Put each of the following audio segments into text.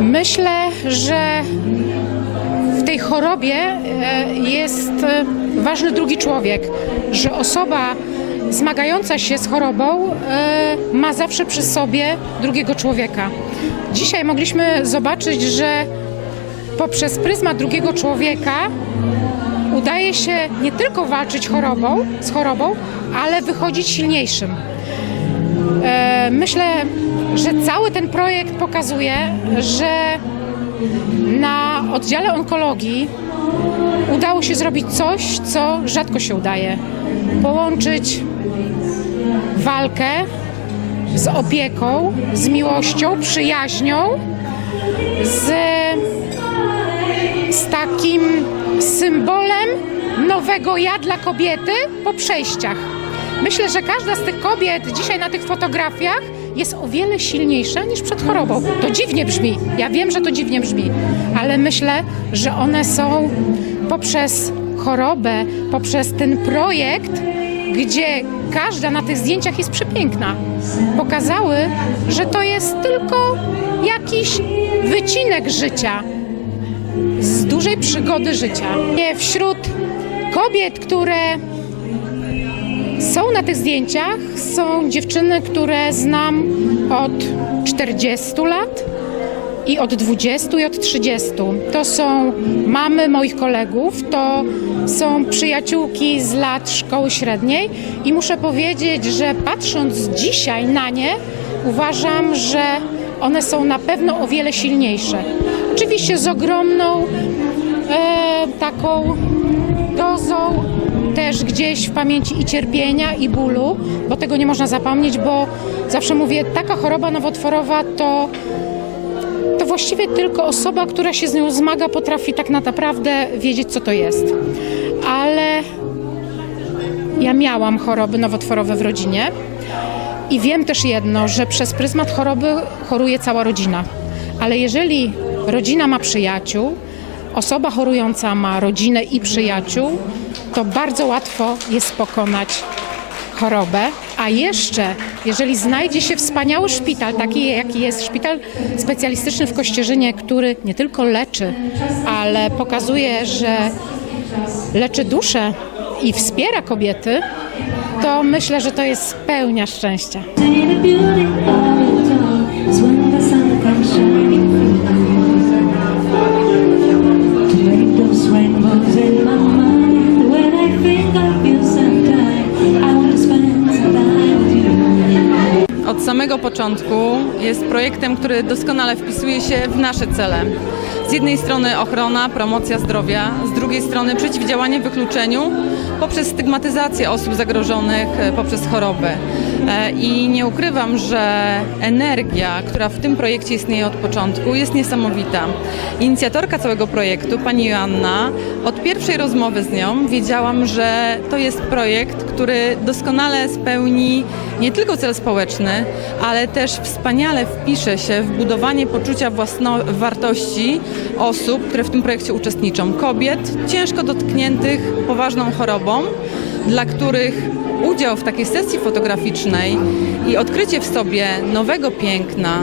Myślę, że w tej chorobie e, jest e, ważny drugi człowiek, że osoba zmagająca się z chorobą e, ma zawsze przy sobie drugiego człowieka. Dzisiaj mogliśmy zobaczyć, że poprzez pryzmat drugiego człowieka udaje się nie tylko walczyć chorobą, z chorobą, ale wychodzić silniejszym. Myślę, że cały ten projekt pokazuje, że na oddziale onkologii udało się zrobić coś, co rzadko się udaje. Połączyć walkę z opieką, z miłością, przyjaźnią, z, z takim symbolem nowego ja dla kobiety po przejściach. Myślę, że każda z tych kobiet dzisiaj na tych fotografiach jest o wiele silniejsza niż przed chorobą. To dziwnie brzmi. Ja wiem, że to dziwnie brzmi, ale myślę, że one są poprzez chorobę, poprzez ten projekt, gdzie każda na tych zdjęciach jest przepiękna, pokazały, że to jest tylko jakiś wycinek życia z dużej przygody życia. Wśród kobiet, które są na tych zdjęciach, są dziewczyny, które znam od 40 lat i od 20 i od 30. To są mamy moich kolegów, to są przyjaciółki z lat szkoły średniej i muszę powiedzieć, że patrząc dzisiaj na nie, uważam, że one są na pewno o wiele silniejsze. Oczywiście z ogromną e, taką dozą też gdzieś w pamięci i cierpienia, i bólu, bo tego nie można zapomnieć, bo zawsze mówię, taka choroba nowotworowa to, to właściwie tylko osoba, która się z nią zmaga, potrafi tak naprawdę wiedzieć, co to jest. Ale ja miałam choroby nowotworowe w rodzinie i wiem też jedno, że przez pryzmat choroby choruje cała rodzina. Ale jeżeli rodzina ma przyjaciół, osoba chorująca ma rodzinę i przyjaciół, to bardzo łatwo jest pokonać chorobę. A jeszcze, jeżeli znajdzie się wspaniały szpital, taki jaki jest szpital specjalistyczny w Kościerzynie, który nie tylko leczy, ale pokazuje, że leczy duszę i wspiera kobiety, to myślę, że to jest pełnia szczęścia. Samego początku jest projektem, który doskonale wpisuje się w nasze cele. Z jednej strony ochrona, promocja zdrowia, z drugiej strony przeciwdziałanie wykluczeniu poprzez stygmatyzację osób zagrożonych e, poprzez chorobę. E, I nie ukrywam, że energia, która w tym projekcie istnieje od początku, jest niesamowita. Inicjatorka całego projektu, pani Joanna, od pierwszej rozmowy z nią wiedziałam, że to jest projekt, który doskonale spełni nie tylko cel społeczny, ale też wspaniale wpisze się w budowanie poczucia wartości osób, które w tym projekcie uczestniczą. Kobiet ciężko dotkniętych poważną chorobą, dla których udział w takiej sesji fotograficznej i odkrycie w sobie nowego piękna,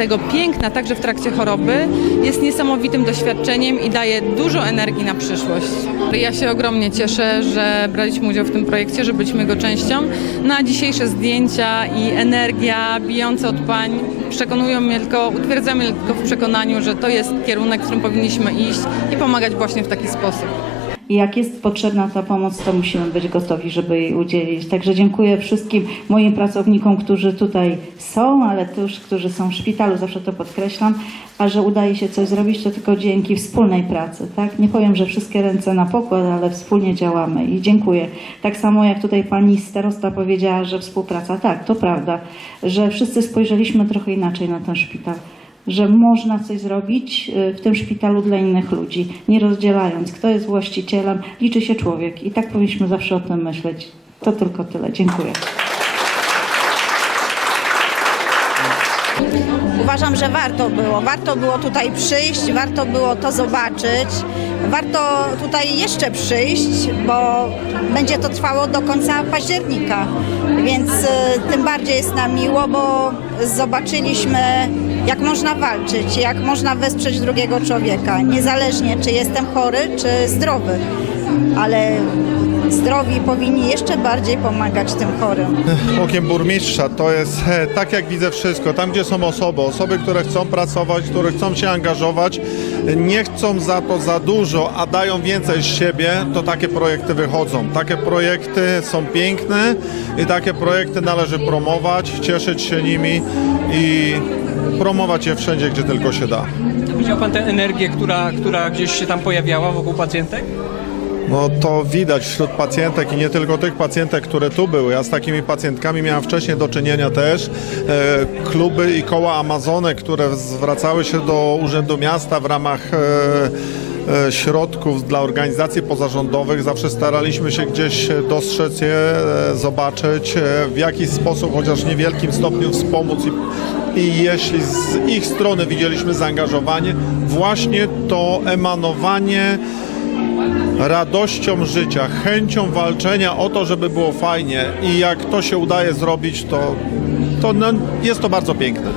tego piękna także w trakcie choroby jest niesamowitym doświadczeniem i daje dużo energii na przyszłość. Ja się ogromnie cieszę, że braliśmy udział w tym projekcie, że byliśmy jego częścią. Na dzisiejsze zdjęcia i energia bijąca od pań przekonują mnie tylko, utwierdzają mnie tylko w przekonaniu, że to jest kierunek, w którym powinniśmy iść i pomagać właśnie w taki sposób. I jak jest potrzebna ta pomoc, to musimy być gotowi, żeby jej udzielić. Także dziękuję wszystkim moim pracownikom, którzy tutaj są, ale też, którzy są w szpitalu, zawsze to podkreślam, a że udaje się coś zrobić, to tylko dzięki wspólnej pracy. Tak? Nie powiem, że wszystkie ręce na pokład, ale wspólnie działamy i dziękuję. Tak samo jak tutaj pani starosta powiedziała, że współpraca, tak, to prawda, że wszyscy spojrzeliśmy trochę inaczej na ten szpital że można coś zrobić y, w tym szpitalu dla innych ludzi, nie rozdzielając, kto jest właścicielem, liczy się człowiek i tak powinniśmy zawsze o tym myśleć. To tylko tyle. Dziękuję. Uważam, że warto było. Warto było tutaj przyjść, warto było to zobaczyć. Warto tutaj jeszcze przyjść, bo będzie to trwało do końca października. Więc y, tym bardziej jest nam miło, bo zobaczyliśmy, jak można walczyć, jak można wesprzeć drugiego człowieka, niezależnie czy jestem chory, czy zdrowy. Ale zdrowi powinni jeszcze bardziej pomagać tym chorym. okiem burmistrza to jest tak jak widzę wszystko, tam gdzie są osoby, osoby, które chcą pracować, które chcą się angażować, nie chcą za to za dużo, a dają więcej z siebie, to takie projekty wychodzą. Takie projekty są piękne i takie projekty należy promować, cieszyć się nimi i promować je wszędzie, gdzie tylko się da. Widział Pan tę energię, która, która gdzieś się tam pojawiała wokół pacjentek? No to widać wśród pacjentek i nie tylko tych pacjentek, które tu były. Ja z takimi pacjentkami miałem wcześniej do czynienia też. E, kluby i koła Amazonek, które zwracały się do Urzędu Miasta w ramach e, e, środków dla organizacji pozarządowych. Zawsze staraliśmy się gdzieś dostrzec je, zobaczyć, w jaki sposób, chociaż w niewielkim stopniu wspomóc i, i jeśli z ich strony widzieliśmy zaangażowanie, właśnie to emanowanie radością życia, chęcią walczenia o to, żeby było fajnie i jak to się udaje zrobić, to, to no, jest to bardzo piękne.